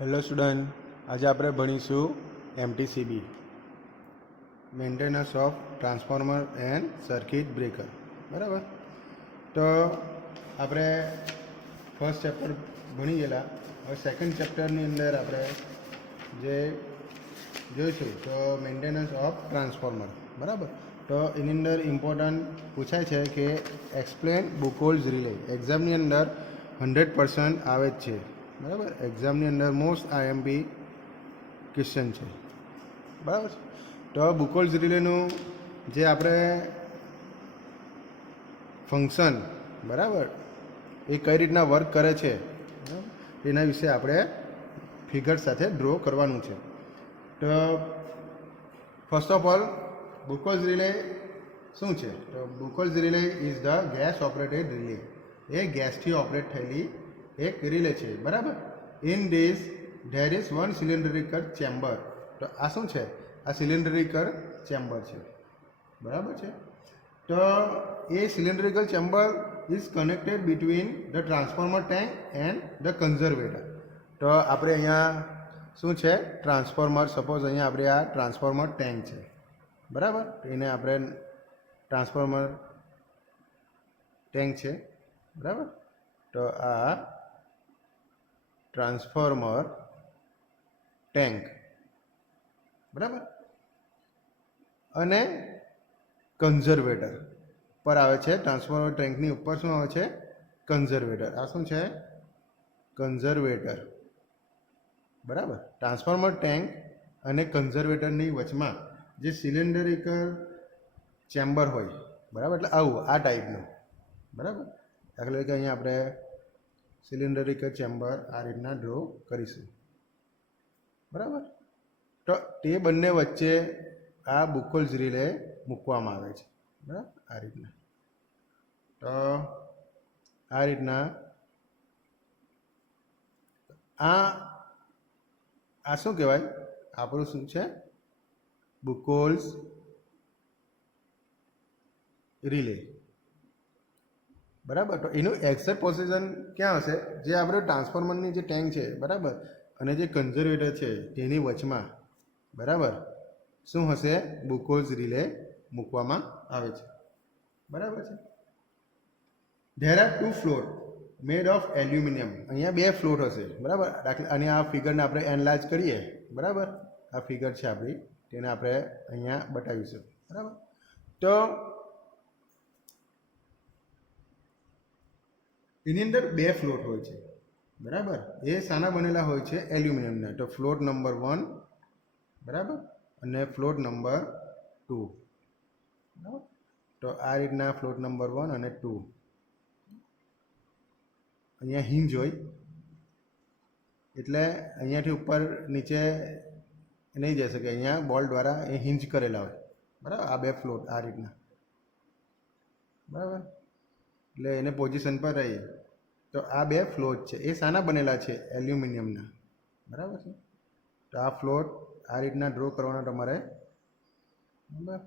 Hello student, આજે આપણે ભણીશું MTCB, maintenance of transformer and circuit breaker. બરાબર. તો આપણે ફર્સ્ટ ચેપ્ટર ભણી ગયેલા. હવે સેકન્ડ ચેપ્ટરની અંદર આપણે જે જોઈશું તો મેન્ટેનન્સ ઓફ ટ્રાન્સફોર્મર. બરાબર. તો એની અંદર ઇમ્પોર્ટન્ટ પૂછાય છે કે એક્સપ્લેન બુકોલ્સ રિલે. એક્ઝામની અંદર 100% આવે જ છે. બરાબર. એક્ઝામની અંદર મોસ્ટ આઈએમપી ક્વેશ્ચન છે. બરાબર. તો બુકોલ્સ રિલેનું જે આપણે ફંક્શન, બરાબર, એ કઈ રીતના વર્ક કરે છે એના વિશે આપણે ફિગર સાથે ડ્રો કરવાનું છે. તો first of all Buchholz relay શું છે? તો Buchholz relay is the gas operated relay. એ ગેસથી ઓપરેટ થયેલી એક રિલે છે. બરાબર. In this there is one cylindrical chamber. તો આ શું છે? આ સિલિન્ડ્રિકલ ચેમ્બર છે. બરાબર છે. તો એ cylindrical chamber is connected between the transformer tank and the conservator. તો આપણે અહીંયા શું છે? ટ્રાન્સફોર્મર. સપોઝ અહીંયા આપણે આ ટ્રાન્સફોર્મર ટેન્ક છે. બરાબર. એને આપણે ટ્રાન્સફોર્મર ટેન્ક છે. બરાબર. તો આ ટ્રાન્સફોર્મર ટેન્ક, બરાબર, અને કન્ઝર્વેટર પર આવે છે. ટ્રાન્સફોર્મર ટેન્કની ઉપર શું આવે છે? કન્ઝર્વેટર. આ શું છે? કન્ઝર્વેટર. બરાબર. ટ્રાન્સફોર્મર ટેન્ક અને કન્ઝર્વેટરની વચમાં જે સિલિન્ડરિકલ ચેમ્બર હોય, બરાબર, એટલે આવું આ ટાઈપનું. બરાબર. દાખલા તરીકે અહીંયા આપણે સિલિન્ડરિકલ ચેમ્બર આ રીતના ડ્રો કરીશું. બરાબર. તો તે બંને વચ્ચે આ બુકોલ્સ રિલે મૂકવામાં આવે છે. બરાબર. આ રીતના. તો આ રીતના આ શું કહેવાય? આપણું શું છે? બુકોલ્સ રિલે. બરાબર. તો એનું એક્ઝેક્ટ પોઝિશન ક્યાં હશે? જે આપણે ટ્રાન્સફોર્મરની જે ટેન્ક છે, બરાબર, અને જે કન્ઝર્વેટર છે તેની વચમાં, બરાબર, શું હશે? બુકોલ્સ રિલે મૂકવામાં આવે છે. બરાબર છે. There are two floor made of aluminium. અહીંયા બે ફ્લોર હશે. બરાબર. અને આ ફિગરને આપણે એનલાર્જ કરીએ. બરાબર. આ ફિગર છે આપણી, તેને આપણે અહીંયા બતાવીશું. બરાબર. તો એની અંદર બે ફ્લોટ હોય છે. બરાબર. એ શાના બનેલા હોય છે? એલ્યુમિનિયમના. તો ફ્લોટ નંબર 1, બરાબર, અને ફ્લોટ નંબર 2. બરાબર. તો આ રીતના ફ્લોટ નંબર 1 અને 2. અહીંયા હિંજ હોય એટલે અહીંયાથી ઉપર નીચે નહીં જઈ શકે. અહીંયા બોલ દ્વારા એ હિંજ કરેલા હોય. બરાબર. આ બે ફ્લોટ આ રીતના. બરાબર. એટલે એને પોઝિશન પર રહી. તો આ બે ફ્લોટ છે. એ શાના બનેલા છે? એલ્યુમિનિયમના. બરાબર છે. તો આ ફ્લોટ આ રીતના ડ્રો કરવાના તમારે. બરાબર.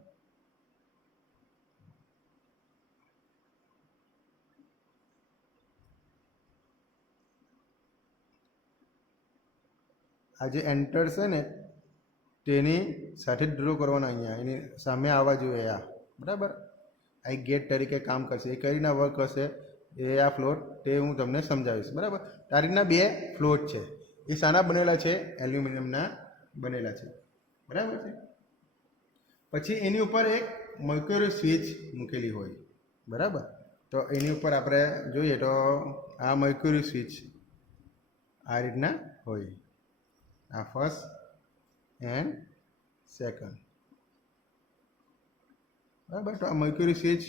આ જે એન્ટર છે ને તેની સાથે જ ડ્રો કરવાના. અહીંયા એની સામે આવવા જોઈએ આ. બરાબર. આ એક ગેટ તરીકે કામ કરશે. એ કઈ રીતના વર્ક કરશે એ આ ફ્લોટ તે હું તમને સમજાવીશ. બરાબર. આ રીતના બે ફ્લોટ છે. એ શાના બનેલા છે? એલ્યુમિનિયમના બનેલા છે. બરાબર છે. પછી એની ઉપર એક મર્ક્યુરી સ્વિચ મૂકેલી હોય. બરાબર. તો એની ઉપર આપણે જોઈએ તો આ મર્ક્યુરી સ્વિચ આ રીતના હોય. આ ફર્સ્ટ એન્ડ સેકન્ડ. બરાબર. તો આ મર્ક્યુરી સ્વિચ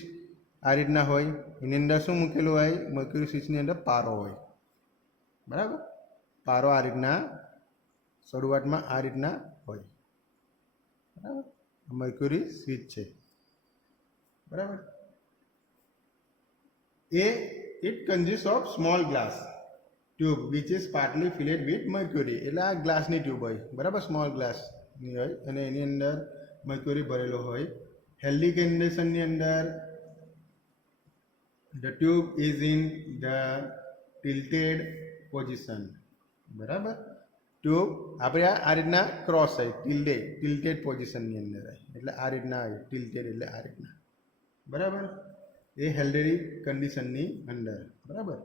આ રીતના હોય. એની અંદર શું મૂકેલું હોય? મર્ક્યુરી સ્વિચની અંદર પારો હોય. બરાબર. પારો આ રીતના શરૂઆતમાં આ રીતના હોય. બરાબર. મર્ક્યુરી સ્વિચ છે. બરાબર. It consist of small glass tube which is partly filled with mercury. એટલે આ ગ્લાસની ટ્યુબ હોય. બરાબર. સ્મોલ ગ્લાસની હોય અને એની અંદર મર્ક્યુરી ભરેલો હોય. હેલ્ધી કન્ડિશનની અંદર the tube is in the tilted position. બરાબર. ટ્યુબ આપણે આ રીતના ક્રોસ થાય, ટિલ્ટેડ પોઝિશનની અંદર આવે, એટલે આ રીતના આવે, ટિલ્ટેડ એટલે આ રીતના, બરાબર. એ હેલ્ડેરી કન્ડિશનની અંદર, બરાબર.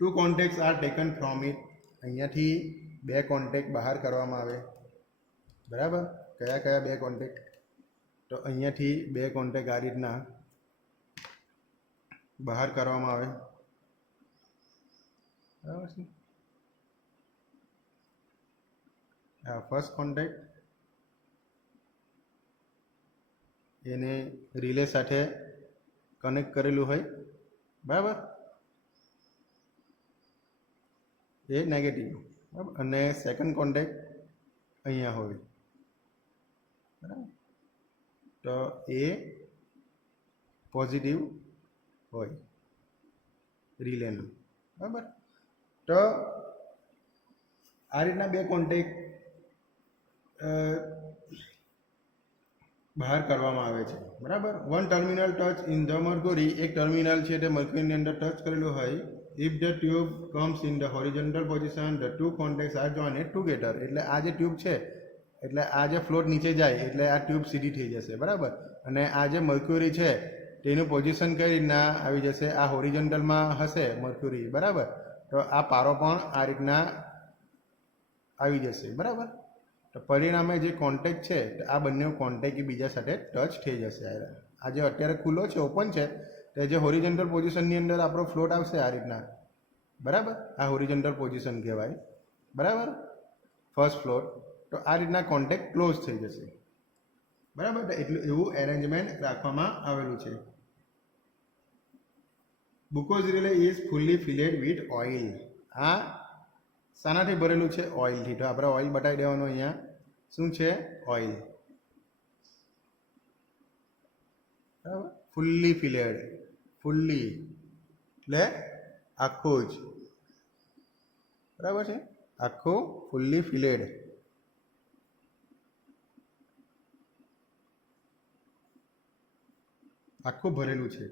2 contacts are taken from it, અહીંયાથી 2 કોન્ટેક્ટ બહાર કરવામાં આવે, બરાબર. કયા કયા 2 કોન્ટેક્ટ? તો અહીંયાથી 2 કોન્ટેક્ટ આ રીતના બહાર કરવામાં આવે, બરાબર છે. આ ફર્સ્ટ કોન્ટેક્ટ એને રિલે સાથે કનેક્ટ કરેલું હોય, બરાબર, એ નેગેટિવ, બરાબર. અને સેકન્ડ કોન્ટેક્ટ અહીંયા હોય, બરાબર, તો એ પોઝિટિવ હોય રિલેનું, બરાબર. તો આ રીતના 2 કોન્ટેક્ટ બહાર કરવામાં આવે છે, બરાબર. 1 terminal touch in the mercury, એક ટર્મિનલ છે તે મર્ક્યુરીની અંદર ટચ કરેલું હોય. If the tube comes in the horizontal position the 2 contacts are joined together, એટલે આ જે ટ્યુબ છે, એટલે આ જે ફ્લોટ નીચે જાય એટલે આ ટ્યુબ સીધી થઈ જશે, બરાબર. અને આ જે મર્ક્યુરી છે તેનું પોઝિશન કઈ રીતના આવી જશે? આ હોરિઝોન્ટલમાં હશે મર્ક્યુરી, બરાબર. તો આ પારો પણ આ રીતના આવી જશે, બરાબર. તો પરિણામે જે કોન્ટેક્ટ છે આ બંને કોન્ટેક્ટ એકબીજા સાથે ટચ થઈ જશે. આ જે અત્યારે ખુલ્લો છે, ઓપન છે, તે જે હોરિઝોન્ટલ પોઝિશનની અંદર આપણો ફ્લોટ આવશે આ રીતના, બરાબર. આ હોરિઝોન્ટલ પોઝિશન કહેવાય, બરાબર, ફર્સ્ટ ફ્લોટ. તો આ રીતના કોન્ટેક્ટ ક્લોઝ થઈ જશે, બરાબર. એટલું એવું એરેન્જમેન્ટ રાખવામાં આવેલું છે. ગ્લુકોઝ relay is fully filled with oil. આ શાનાથી ભરેલું છે? ઓઇલથી. તો આપણે ઓઇલ બતાવી દેવાનું. અહીંયા શું છે? ઓઇલ, બરાબર. ફુલ્લી ફિલેડ, ફુલ્લી એટલે આખું જ, બરાબર છે, આખું ફુલ્લી ફિલેડ. આખું ભરેલું છે.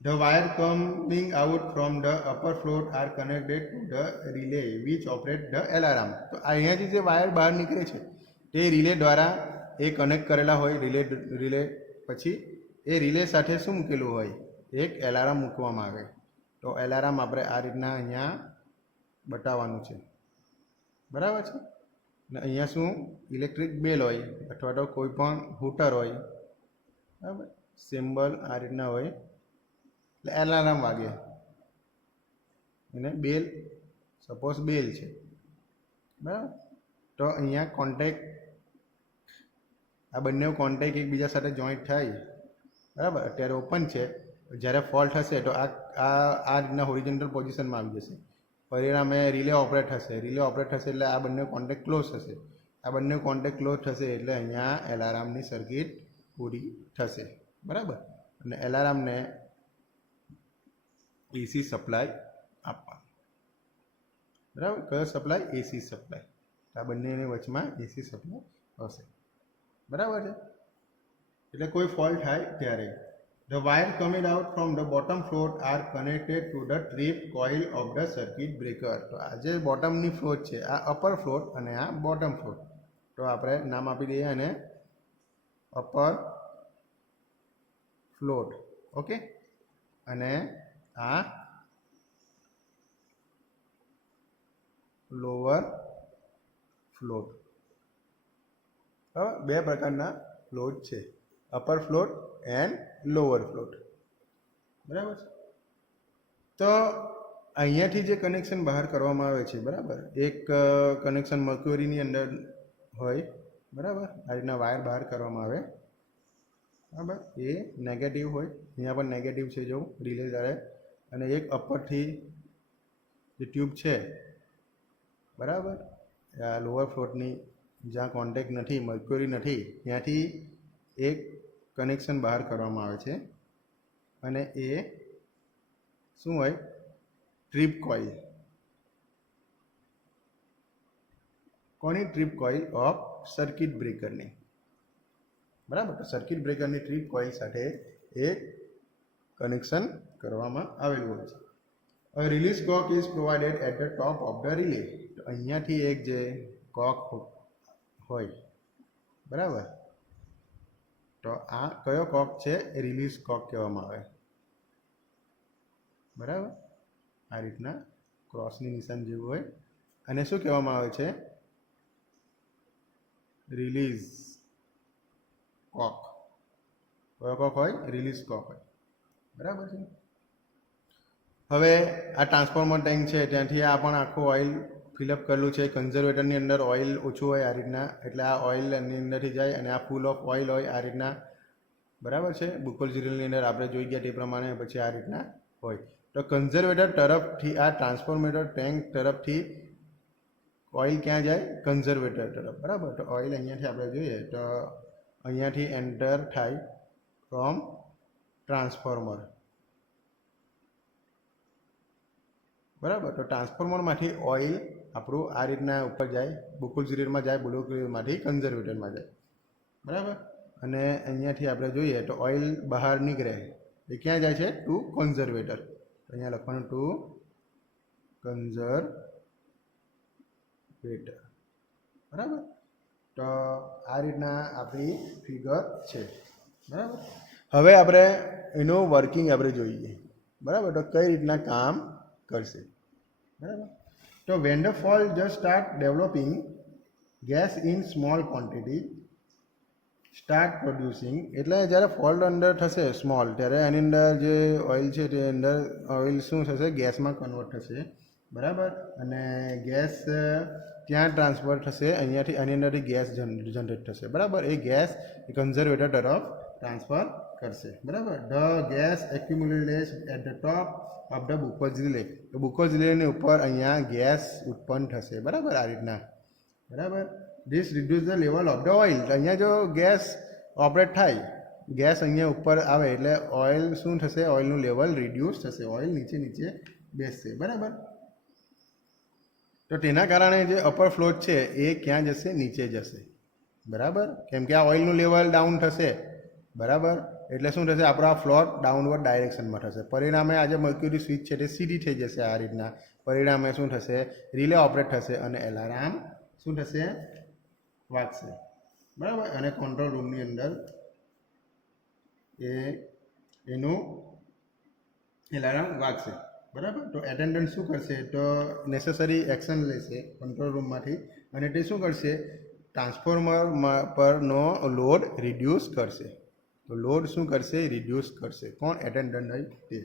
The wire coming out from the upper float are connected to the relay which operate the alarm. તો અહીંયાથી જે વાયર બહાર નીકળે છે તે રિલે દ્વારા એ કનેક્ટ કરેલા હોય, રિલે પછી એ રિલે સાથે શું મૂકેલું હોય? એક એલાર્મ મૂકવામાં આવે. તો એલાર્મ આપણે આ રીતના અહીંયા બતાવવાનું છે, બરાબર છે. ને અહીંયા શું? ઇલેક્ટ્રિક બેલ હોય અથવા તો કોઈ પણ હૂટર હોય, બરાબર. સિમ્બલ આ રીતના હોય એટલે એલાર્મ વાગે. અને બેલ, સપોઝ બેલ છે, બરાબર. તો અહીંયા કોન્ટેક્ટ, આ બંને કોન્ટેક્ટ એકબીજા સાથે જોઈન્ટ થાય, બરાબર. અત્યારે ઓપન છે, જ્યારે ફોલ્ટ હશે તો આ રીતના હોરિઝોન્ટલ પોઝિશનમાં આવી જશે. પરિણામે રિલે ઓપરેટ થશે. રિલે ઓપરેટ થશે એટલે આ બંને કોન્ટેક્ટ ક્લોઝ થશે. આ બંને કોન્ટેક્ટ ક્લોઝ થશે એટલે અહીંયા એલાર્મની સર્કિટ પૂરી થશે, બરાબર. અને એલાર્મને એસી સપ્લાય આપવા, બરાબર. કયો સપ્લાય? AC supply. આ બંનેની વચમાં એસી સપ્લાય હશે, બરાબર છે. એટલે કોઈ ફોલ્ટ થાય ત્યારે the wire coming out from the bottom float are connected to the trip coil of the circuit breaker. તો આ જે બોટમની ફ્લોટ છે, આ અપર ફ્લોટ અને આ બોટમ ફ્લોટ. તો આપણે નામ આપી દઈએ અને અપર ફ્લોટ, ઓકે. અને આ લોઅર ફ્લોટ. બરાબર. 2 પ્રકારના ફ્લોટ છે, upper float and lower float, બરાબર છે. તો અહીંયાથી જે કનેક્શન બહાર કરવામાં આવે છે, બરાબર, એક કનેક્શન મર્ક્યુરીની અંદર હોય, બરાબર. આ રીતના વાયર બહાર કરવામાં આવે, બરાબર. એ નેગેટિવ હોય, અહીંયા પણ નેગેટિવ છે જો રિલે જ્યારે. અને એક અપરથી જે ટ્યુબ છે, બરાબર, આ લોઅર ફ્લોટની જ્યાં કોન્ટેક્ટ નથી, મર્ક્યુરી નથી, ત્યાંથી એક કનેક્શન બહાર કરવામાં આવે છે. અને એ શું હોય? Trip coil. કોની ટ્રીપ કોઇલ? ઓફ સર્કિટ બ્રેકરની, બરાબર. તો સર્કિટ બ્રેકરની ટ્રીપ કોઇલ સાથે એક કનેક્શન કરવામાં આવેલું હોય છે. Release cock is provided at the top of the relay. તો અહીંયાથી એક જે કોક હોય, બરાબર, તો આ કયો કોક છે? રિલીઝ કોક કહેવામાં આવે, બરાબર. આ રીતના ક્રોસની નિશાન જેવું હોય અને શું કહેવામાં આવે છે? રિલીઝ કોક. કયો કોક હોય? રિલીઝ કોક હોય, બરાબર છે. હવે આ ટ્રાન્સફોર્મર ટેન્ક છે, ત્યાંથી આ પણ આખું ઓઇલ ફિલઅપ કરેલું છે. કન્ઝર્વેટરની અંદર ઓઇલ ઓછું હોય આ રીતના, એટલે આ ઓઇલ એની અંદરથી જાય અને આ ફૂલ ઓફ ઓઇલ હોય આ રીતના, બરાબર છે. બુકોલ સિરિયલની અંદર આપણે જોઈ ગયા તે પ્રમાણે પછી આ રીતના હોય. તો કન્ઝર્વેટર તરફથી આ ટ્રાન્સફોર્મેટર ટેન્ક તરફથી ઓઇલ ક્યાં જાય? કન્ઝર્વેટર તરફ, બરાબર. તો ઓઇલ અહીંયાથી આપણે જોઈએ તો અહીંયાથી એન્ટર થાય ફ્રોમ ટ્રાન્સફોર્મર, બરાબર. તો ટ્રાન્સફોર્મરમાંથી ઓઇલ આપણું આ રીતના ઉપર જાય, બુકુલ સિરિયલમાં જાય, બુકુલ સિરિયલમાંથી કન્ઝર્વેટરમાં જાય, બરાબર. અને અહીંયાથી આપણે જોઈએ તો ઓઇલ બહાર નીકળે એ ક્યાં જાય છે? To conservator. અહીંયા લખવાનું ટુ કન્ઝર્વેટર, બરાબર. તો આ રીતના આપણી ફિગર છે, બરાબર. હવે આપણે એનું વર્કિંગ આપણે જોઈએ, બરાબર. તો કઈ રીતના કામ કરશે, બરાબર. તો when the fault just start developing gas in small quantity start producing, એટલે જ્યારે ફોલ્ટ અંદર થશે સ્મોલ, ત્યારે એની અંદર જે ઓઇલ છે તે અંદર ઓઇલ શું થશે? ગેસમાં કન્વર્ટ થશે, બરાબર. અને ગેસ ત્યાં ટ્રાન્સફર થશે, અહીંયાથી આની અંદરથી ગેસ જનરેટ થશે, બરાબર. એ ગેસ કન્ઝર્વેટર તરફ ટ્રાન્સફર કરશે, બરાબર. The gas accumulates at the top of the Buchholz relay. તો બુકોઝ રિલેની ઉપર અહીંયા ગેસ ઉત્પન્ન થશે, બરાબર, આ રીતના, બરાબર. This reduce the level of the oil. અહીંયા જો ગેસ ઓપરેટ થાય, ગેસ અહીંયા ઉપર આવે એટલે ઓઇલ શું થશે? ઓઇલનું લેવલ રિડ્યુસ થશે, ઓઇલ નીચે નીચે બેસશે, બરાબર. તો તેના કારણે જે અપર ફ્લોટ છે એ ક્યાં જશે? નીચે જશે, બરાબર. કેમ કે આ ઓઇલનું લેવલ ડાઉન થશે, બરાબર. એટલે શું થશે? આપણો આ ફ્લોટ ડાઉનવર્ડ ડાયરેક્શનમાં થશે. પરિણામે આ જે મર્ક્યુરી સ્વિચ છે તે સીધી થઈ જશે આ રીતના. પરિણામે શું થશે? રિલે ઓપરેટ થશે અને એલાર્મ શું થશે? વાગશે, બરાબર. અને કંટ્રોલ રૂમની અંદર એનું એલાર્મ વાગશે, બરાબર. તો એટેન્ડન્ટ શું કરશે? તો નેસેસરી એક્શન લેશે કંટ્રોલ રૂમમાંથી અને તે શું કરશે? ટ્રાન્સફોર્મર પરનો લોડ રિડ્યુસ કરશે. તો લોડ શું કરશે? રિડ્યુસ કરશે. કોણ? એટેન્ડન્ટ હોય તે,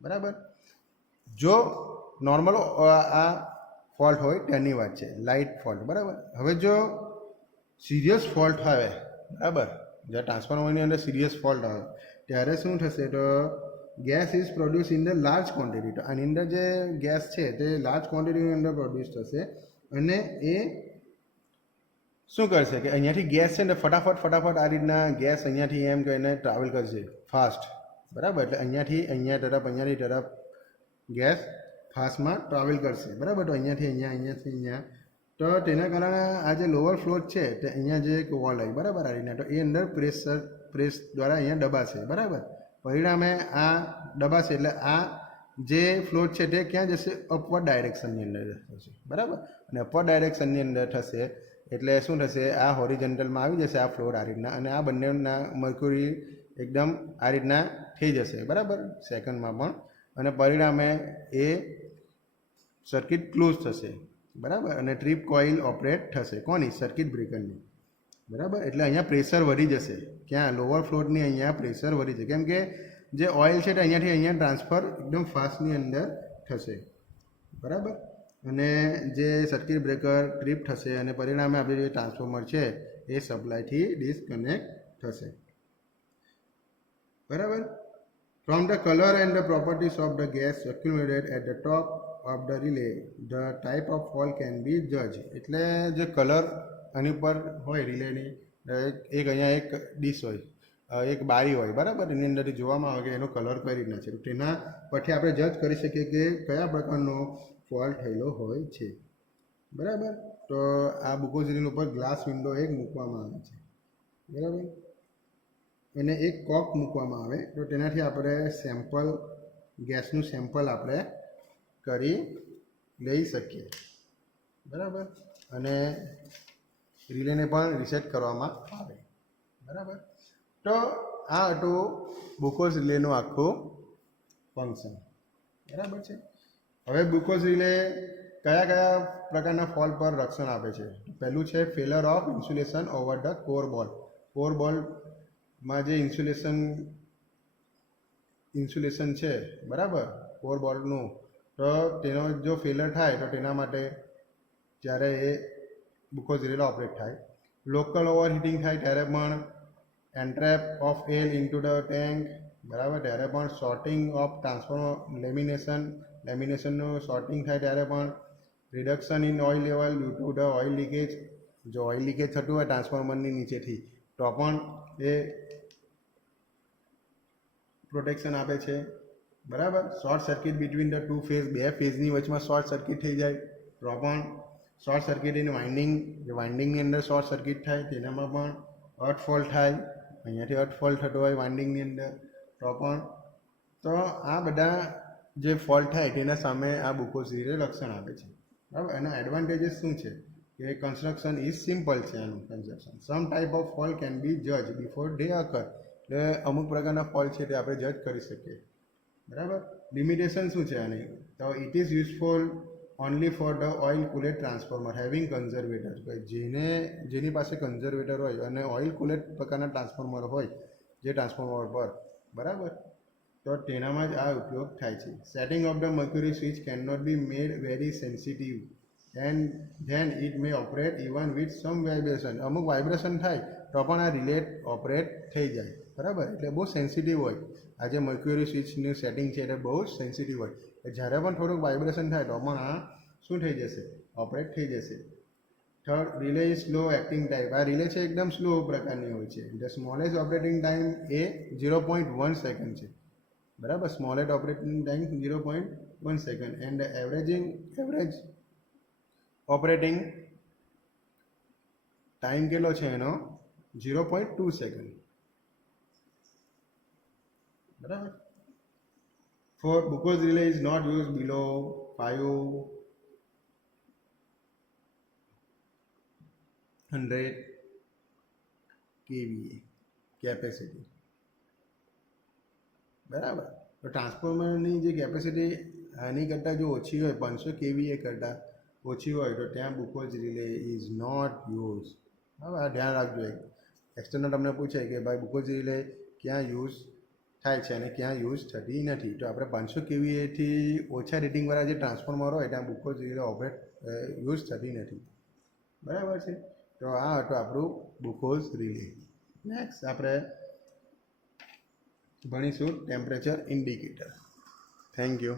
બરાબર. જો નોર્મલ આ ફોલ્ટ હોય તેની વાત છે, લાઇટ ફોલ્ટ, બરાબર. હવે જો સિરિયસ ફોલ્ટ આવે, બરાબર, જ્યારે ટ્રાન્સફોર્મરની અંદર સિરિયસ ફોલ્ટ આવે ત્યારે શું થશે? તો gas is produce in the large quantity. તો આની અંદર જે ગેસ છે તે લાર્જ ક્વોન્ટિટીની અંદર પ્રોડ્યુસ થશે અને એ શું કરશે કે અહીંયાથી ગેસ છે ને ફટાફટ આ રીતના ગેસ અહીંયાથી એમ કહીને ટ્રાવેલ કરશે ફાસ્ટ, બરાબર. એટલે અહીંયાથી અહીંયા તરફ, અહીંયાથી તરફ ગેસ ફાસ્ટમાં ટ્રાવેલ કરશે, બરાબર. તો અહીંયાથી અહીંયા તો તેના કારણે આ જે લોઅર ફ્લોટ છે તે અહીંયા જે એક વોલ આવી, બરાબર, આ રીતના, તો એ અંદર પ્રેસ દ્વારા અહીંયા દબાશે, બરાબર. પરિણામે આ દબાશે એટલે આ જે ફ્લોટ છે તે ક્યાં જશે? અપવર્ડ ડાયરેક્શનની અંદર થશે, બરાબર. અને અપવર્ડ ડાયરેક્શનની અંદર થશે એટલે શું થશે? આ હોરિઝોન્ટલમાં આવી જશે આ ફ્લોર આ રીતના, અને આ બંનેના મર્ક્યુરી એકદમ આ રીતના થઈ જશે, બરાબર, સેકન્ડમાં પણ. અને પરિણામે એ સર્કિટ ક્લોઝ થશે, બરાબર. અને ટ્રીપ કોઇલ ઓપરેટ થશે. કોની? સર્કિટ બ્રેકરની, બરાબર. એટલે અહીંયા પ્રેશર વધી જશે. ક્યાં? લોઅર ફ્લોરની અહીંયા પ્રેશર વધી જશે, કેમ કે જે ઓઇલ છે તે અહીંયાથી અહીંયા ટ્રાન્સફર એકદમ ફાસ્ટની અંદર થશે, બરાબર. અને જે સર્કિટ બ્રેકર ટ્રીપ થશે અને પરિણામે આપણે જે ટ્રાન્સફોર્મર છે એ સપ્લાયથી ડિસ્કનેક્ટ થશે, બરાબર. From the colour and the properties of the gas accumulated at the top of the relay the type of fall can be જજ. એટલે જે કલર આની ઉપર હોય રિલેની, એક અહીંયા એક ડીશ હોય, એક બારી હોય, બરાબર. એની અંદરથી જોવામાં આવે કે એનો કલર કઈ રીતના છે. તેના પરથી આપણે જજ કરી શકીએ કે કયા પ્રકારનો ફોલ્ટ થયેલો હોય છે, બરાબર. તો આ બુકોઝિરીન ઉપર ગ્લાસ વિન્ડો એક મૂકવામાં આવે છે, બરાબર. એને એક કોક મૂકવામાં આવે તો તેનાથી આપણે ગેસનું સેમ્પલ આપણે કરી લઈ શકીએ, બરાબર. અને રિલેને પણ રીસેટ કરવામાં આવે, બરાબર. તો આ હતું ગ્લુકોઝ રિલેનું આખું ફંક્શન, બરાબર છે. હવે ગ્લુકોઝ રિલે કયા કયા પ્રકારના ફોલ્ટ પર રક્ષણ આપે છે? પહેલું છે failure of insulation over the core બોલ. કોર બોલમાં જે ઇન્સ્યુલેશન છે, બરાબર, કોર બોલનું, તો તેનો જો ફેલર થાય તો તેના માટે જ્યારે એ ગ્લુકોઝ રિલે ઓપરેટ થાય. લોકલ ઓવરહીટિંગ થાય ત્યારે પણ entrap of air into the tank, બરાબર, ત્યારે પણ શોર્ટિંગ ઓફ ટ્રાન્સફોર્મર લેમિનેશનનું શોર્ટિંગ થાય ત્યારે પણ reduction in oil level due to the oil leakage. જો ઓઇલ લીકેજ થતું હોય ટ્રાન્સફોર્મરની નીચેથી તો પણ એ પ્રોટેક્શન આપે છે, બરાબર. Short circuit between the two phase, બે ફેઝની વચમાં શોર્ટ સર્કિટ થઈ જાય તો પણ શોર્ટ સર્કિટ ઇન વાઇન્ડિંગ, જે વાઇન્ડિંગની અંદર શોર્ટ સર્કિટ થાય તેનામાં પણ અર્થ ફોલ્ટ થાય, અહીંયાથી અર્થ ફોલ્ટ થતો હોય વાઇન્ડિંગની અંદર તો પણ. તો આ બધા જે ફોલ્ટ થાય તેના સામે આ ગ્લુકોઝ રિલે રક્ષણ આપે છે, બરાબર. એના એડવાન્ટેજીસ શું છે કે કન્સ્ટ્રક્શન ઇઝ સિમ્પલ છે આનું construction. Some type of fault can be જજ બિફોર ધે અકર. એટલે અમુક પ્રકારના ફોલ્ટ છે તે આપણે જજ કરી શકીએ, બરાબર. લિમિટેશન શું છે આની? તો it is useful only for the oil cooled transformer having conservator. જેની પાસે કન્ઝર્વેટર હોય અને ઓઇલ કુલેટ પ્રકારના ટ્રાન્સફોર્મર હોય જે ટ્રાન્સફોર્મર પર, બરાબર, તો તેનામાં જ આ ઉપયોગ થાય છે. Setting of the mercury switch can not be made very sensitive and then it may operate even with some vibration. અમુક વાઇબ્રેશન થાય તો પણ આ રિલે ઓપરેટ થઈ જાય, બરાબર. એટલે બહુ સેન્સિટિવ હોય આ જે મર્ક્યુરી સ્વિચનું સેટિંગ છે એટલે બહુ જ સેન્સિટિવ હોય. જ્યારે પણ થોડુંક વાઇબ્રેશન થાય તો પણ આ શું થઈ જશે? ઓપરેટ થઈ જશે. Third, relay is slow acting type. આ રિલે છે એકદમ સ્લો પ્રકારની હોય છે. ધ સ્મોલેસ્ટ ઓપરેટિંગ ટાઈમ એ 0.1 સેકન્ડ છે, બરાબર. Smallest operating time 0.1 second and average operating time કેટલો છે એનો? 0.2 સેકન્ડ, બરાબર. ફોર ગ્લુકોઝ relay is not use below 500 kVA capacity, બરાબર. તો ટ્રાન્સફોર્મરની જે કેપેસિટી આની કરતાં જો ઓછી હોય, 500 kVA કરતાં ઓછી હોય તો ત્યાં ગ્લુકોઝ રિલે ઇઝ નોટ યુઝ. હવે આ ધ્યાન રાખજો. એક્સટર્નલ તમને પૂછે કે ભાઈ ગ્લુકોઝ રિલે ક્યાં યુઝ થાય છે અને ક્યાં યુઝ થતી નથી, તો આપણે 500 kVAથી ઓછા રેટિંગવાળા જે ટ્રાન્સફોર્મર હોય ત્યાં ગ્લુકોઝ રિલે યુઝ થતી નથી, બરાબર છે. તો આ હતું આપણું ગ્લુકોઝ રિલે. નેક્સ્ટ આપણે ભણીશું ટેમ્પરેચર ઇન્ડિકેટર. Thank you.